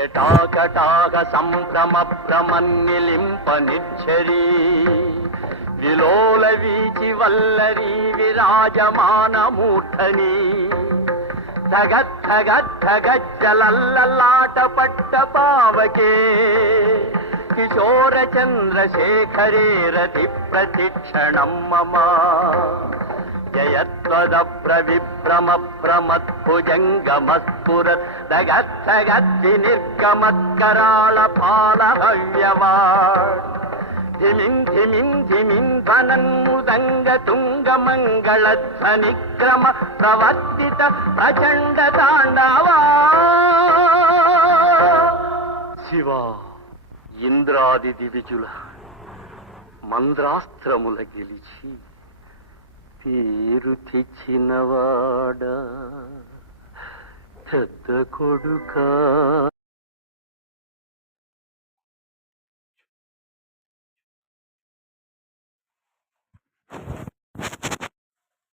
జటాకటాక సంభ్రమ భ్రమన్నిలింప నిచ్చరీ విలోల వీచి వల్లరీ విరాజమాన మూర్ధని ధగద్ధగద్ధగజ్జలల్లలాట పట్ట పావకే కిశోర చంద్రశేఖరే రతి ప్రతిక్షణం మమ జయత్వద ప్రవిభ్రమ ప్రమద్భుజంగమస్ఫురత్ దగద్ధగద్ధి నిర్గమత్కరాళ పాలహవ్యవాడ్ ధిమిన్ ధిమిన్ ధిమిన్ ధనన్ముదంగ తుంగ మంగళధ్వనిక్రమ ప్రవర్తిత ప్రచండ తాండవా శివ ఇంద్రాది దివిజుల మంద్రాస్త్రముల గెలిచి పేరు తెచ్చినవాడా పెద్ద కొడుకా